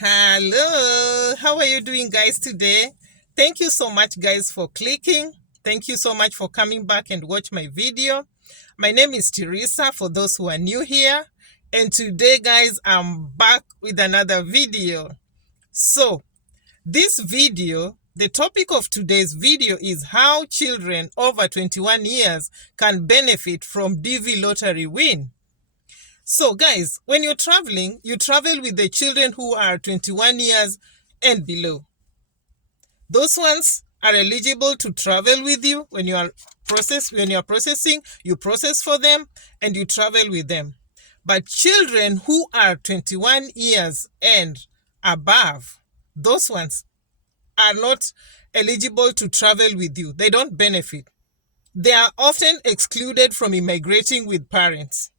Hello, how are you doing, guys, today? Thank you so much, guys, for clicking. Thank you so much for coming back and watch my video. My name is Teresa, for those who are new here. And today, guys, I'm back with another video. So, this video, the topic of today's video is how children over 21 years can benefit from DV lottery win. So guys, when you're traveling, you travel with the children who are 21 years and below. Those ones are eligible to travel with you when you are processing, you process for them and you travel with them. But children who are 21 years and above, those ones are not eligible to travel with you. They don't benefit. They are often excluded from immigrating with parents,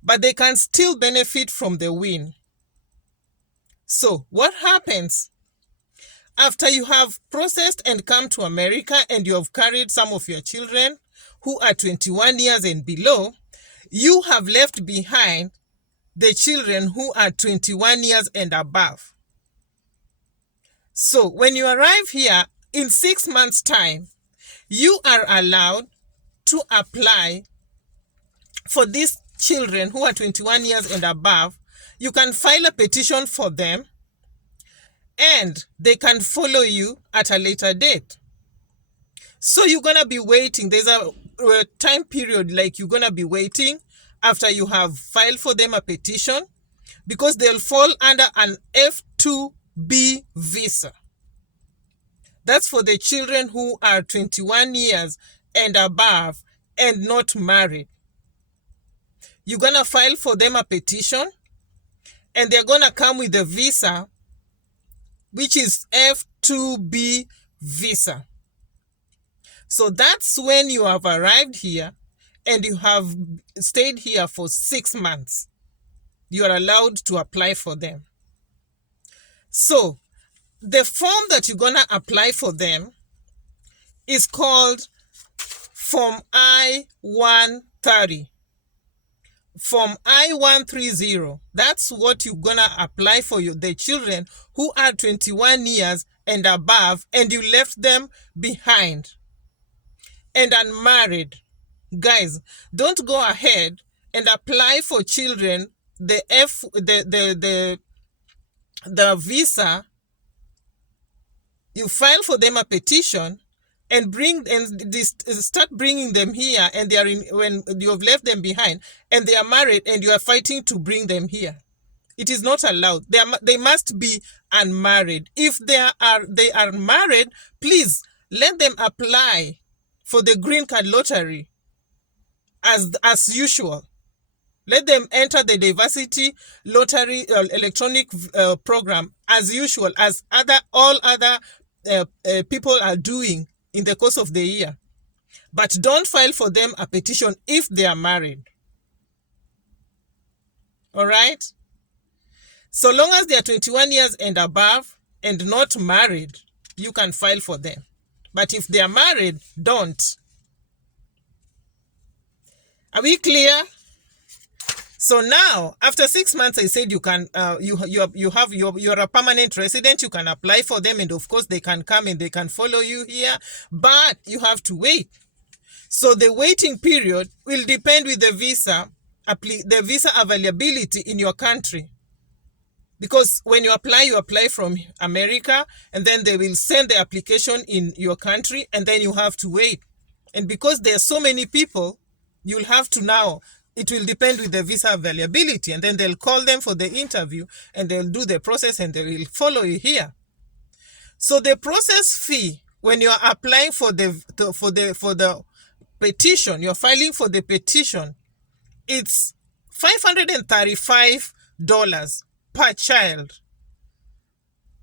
but they can still benefit from the win. So what happens after you have processed and come to America and you have carried some of your children who are 21 years and below? You have left behind the children who are 21 years and above. So when you arrive here in 6 months' time, you are allowed to apply for these children who are 21 years and above. You can file a petition for them and they can follow you at a later date. So you're going to be waiting. There's a time period, like you're going to be waiting after you have filed for them a petition, because they'll fall under an F2B Visa. That's for the children who are 21 years and above and not married. You're going to file for them a petition and they're going to come with a visa, which is F2B Visa. So that's when you have arrived here and you have stayed here for 6 months. You are allowed to apply for them. So the form that you're going to apply for them is called Form I-130. Form I-130. That's what you're going to apply for the children who are 21 years and above and you left them behind and unmarried. Guys, don't go ahead and apply for children the visa. You file for them a petition and start bringing them here, and they are when you have left them behind and they are married and you are fighting to bring them here. It is not allowed. They must be unmarried. If they are married, please let them apply for the green card lottery as usual. Let them enter the diversity lottery electronic program as usual, as all other people are doing in the course of the year. But don't file for them a petition if they are married. All right? So long as they are 21 years and above and not married, you can file for them. But if they are married, don't. Are we clear? So now, after 6 months, I said you're a permanent resident. You can apply for them, and of course they can come and they can follow you here, but you have to wait. So the waiting period will depend with the visa availability in your country. Because when you apply from America, and then they will send the application in your country, and then you have to wait. And because there are so many people, you'll have to now. It will depend with the visa availability, and then they'll call them for the interview and they'll do the process and they will follow you here. So the process fee when you are applying for the petition, you're filing for the petition, it's $535 per child.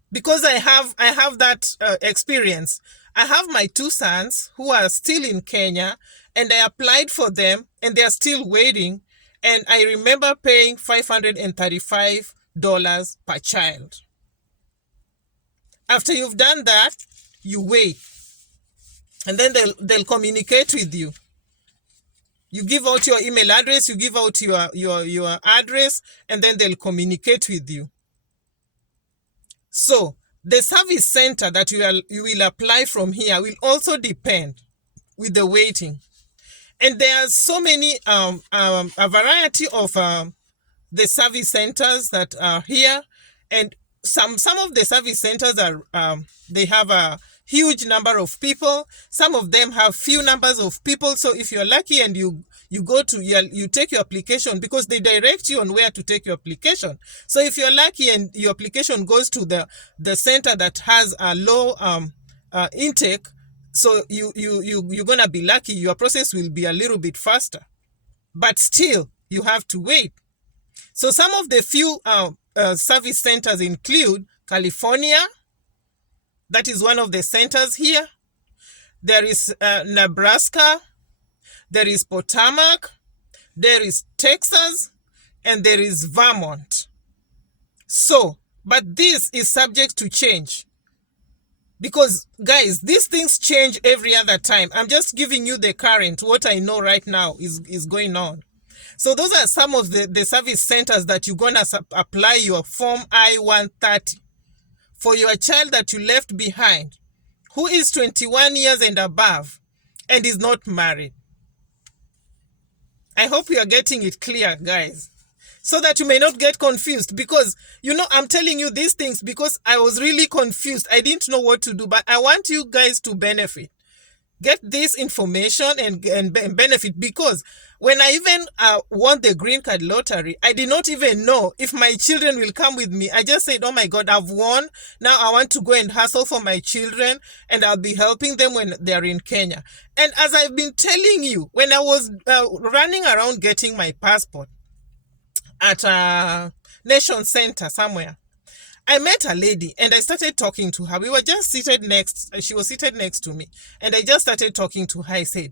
Because I have that experience. I have my 2 sons who are still in Kenya, and I applied for them and they are still waiting. And I remember paying $535 per child. After you've done that, you wait. And then they'll communicate with you. You give out your email address, you give out your address, and then they'll communicate with you. So the service center that you will apply from here will also depend with the waiting. And there are so many, a variety of the service centers that are here. And some of the service centers are, they have a huge number of people. Some of them have few numbers of people. So if you're lucky and you go to, you take your application, because they direct you on where to take your application. So if you're lucky and your application goes to the center that has a low intake, so you're gonna be lucky. Your process will be a little bit faster, but still you have to wait. So some of the few service centers include California. That is one of the centers here. There is Nebraska. There is Potomac. There is Texas. And there is Vermont. So, but this is subject to change. Because, guys, these things change every other time. I'm just giving you the current, what I know right now is going on. So those are some of the service centers that you're going to apply your Form I-130 for your child that you left behind, who is 21 years and above and is not married. I hope you are getting it clear, guys, so that you may not get confused, because, I'm telling you these things because I was really confused. I didn't know what to do, but I want you guys to benefit. Get this information and benefit, because when I even won the green card lottery, I did not even know if my children will come with me. I just said, oh my God, I've won. Now I want to go and hustle for my children, and I'll be helping them when they're in Kenya. And as I've been telling you, when I was running around getting my passport at a nation center somewhere, I met a lady and I started talking to her. We were just she was seated next to me, and I just started talking to her. I said,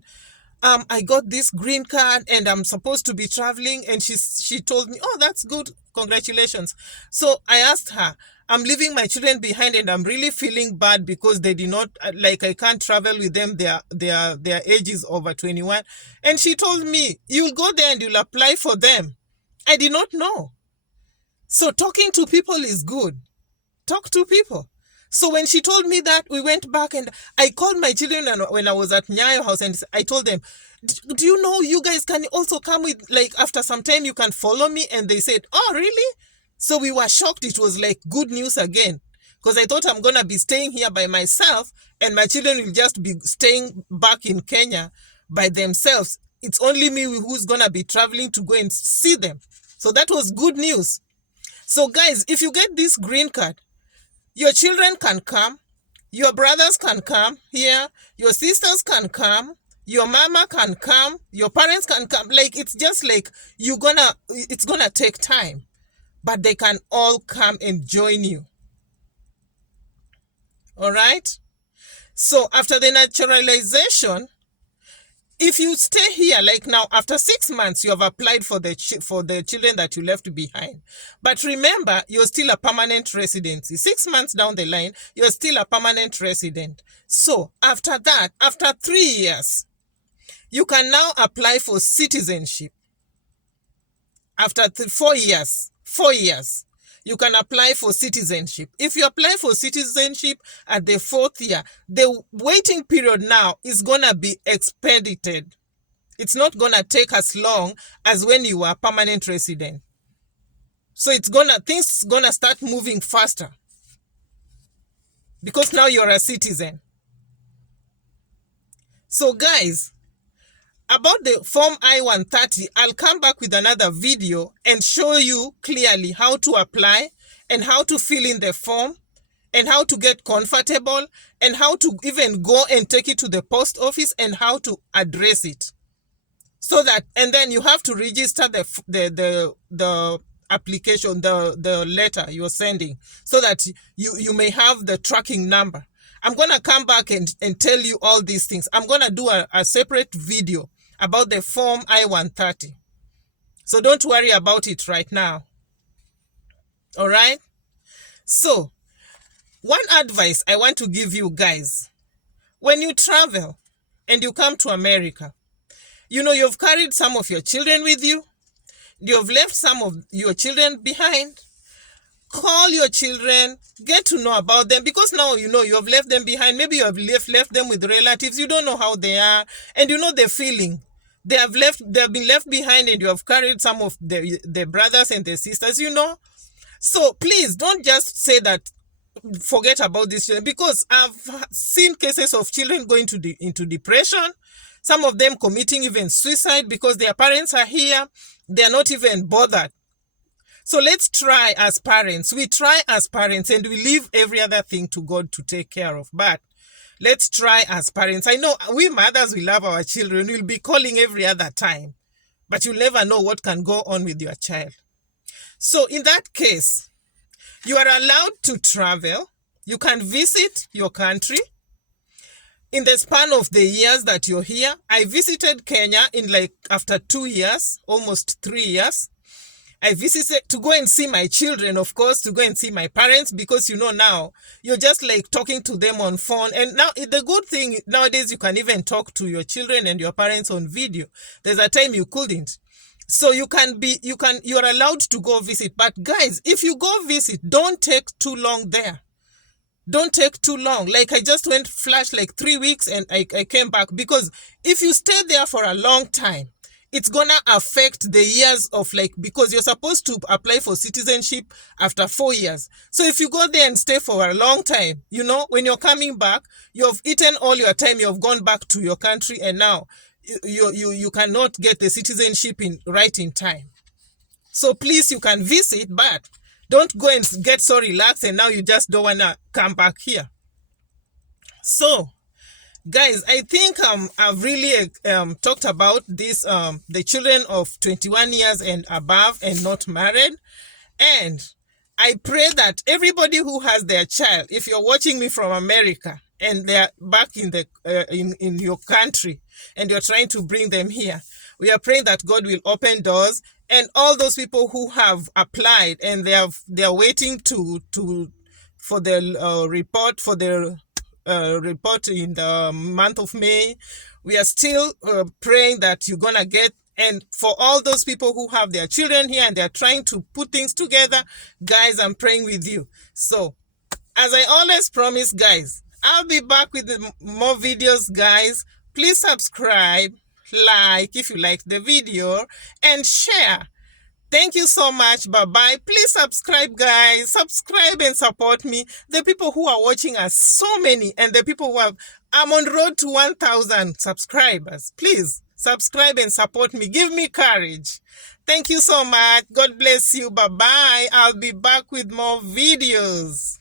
I got this green card and I'm supposed to be traveling. And she told me, oh, that's good. Congratulations. So I asked her, I'm leaving my children behind and I'm really feeling bad because they did not, I can't travel with them. Their age is over 21. And she told me, you'll go there and you'll apply for them. I did not know. So talking to people is good. Talk to people. So when she told me that, we went back and I called my children, and when I was at Nyayo house, and I told them, do you know you guys can also come with, after some time you can follow me? And they said, oh, really? So we were shocked. It was like good news again, because I thought I'm going to be staying here by myself and my children will just be staying back in Kenya by themselves. It's only me who's going to be traveling to go and see them. So that was good news. So guys, if you get this green card, your children can come, your brothers can come here, your sisters can come, your mama can come, your parents can come. It's just like it's gonna take time, but they can all come and join you. All right? So after the naturalization, if you stay here, like now, after 6 months, you have applied for the children that you left behind. But remember, you're still a permanent residency. 6 months down the line, you're still a permanent resident. So after that, after 3 years, you can now apply for citizenship. After 4 years, you can apply for citizenship. If you apply for citizenship at the 4th year, the waiting period now is going to be expedited. It's not going to take as long as when you were a permanent resident. So things going to start moving faster, because now you're a citizen. So guys, about the Form I-130, I'll come back with another video and show you clearly how to apply and how to fill in the form and how to get comfortable and how to even go and take it to the post office and how to address it. So that, and then you have to register the application, the letter you're sending, so that you may have the tracking number. I'm going to come back and tell you all these things. I'm going to do a separate video about the Form I-130. So don't worry about it right now. All right? So, one advice I want to give you guys. When you travel and you come to America, you've carried some of your children with you. You've left some of your children behind. Call your children, get to know about them, because now you know you have left them behind. Maybe you have left them with relatives. You don't know how they are, and you know the feeling. They have been left behind, and you have carried some of their brothers and their sisters, you know. So please don't just say that, forget about these children, because I've seen cases of children going into depression, some of them committing even suicide because their parents are here. They are not even bothered. So let's try as parents. We try as parents, and we leave every other thing to God to take care of. But let's try as parents. I know we mothers, we love our children. We'll be calling every other time, but you'll never know what can go on with your child. So in that case, you are allowed to travel. You can visit your country. In the span of the years that you're here, I visited Kenya in after 2 years, almost 3 years. I visited to go and see my children, of course, to go and see my parents, because you know now you're just like talking to them on phone. And now the good thing nowadays, you can even talk to your children and your parents on video. There's a time you couldn't. So you are allowed to go visit. But guys, if you go visit, don't take too long there. Don't take too long. Like I just went flash 3 weeks and I came back, because if you stay there for a long time, it's gonna affect the years of because you're supposed to apply for citizenship after 4 years. So if you go there and stay for a long time, you know, when you're coming back, you've eaten all your time, you've gone back to your country, and now you cannot get the citizenship right in time. So please, you can visit, but don't go and get so relaxed and now you just don't want to come back here. So guys, I think I've really talked about this, the children of 21 years and above and not married. And I pray that everybody who has their child, if you're watching me from America and they're back in the in your country and you're trying to bring them here, we are praying that God will open doors. And all those people who have applied and they are waiting for their report, for their report in the month of May, we are still praying that you're gonna get. And for all those people who have their children here and they're trying to put things together, guys, I'm praying with you. So as I always promise, guys, I'll be back with more videos, guys. Please subscribe, like if you liked the video, and share. Thank you so much. Bye-bye. Please subscribe, guys. Subscribe and support me. The people who are watching are so many, and the people who I'm on road to 1,000 subscribers. Please subscribe and support me. Give me courage. Thank you so much. God bless you. Bye-bye. I'll be back with more videos.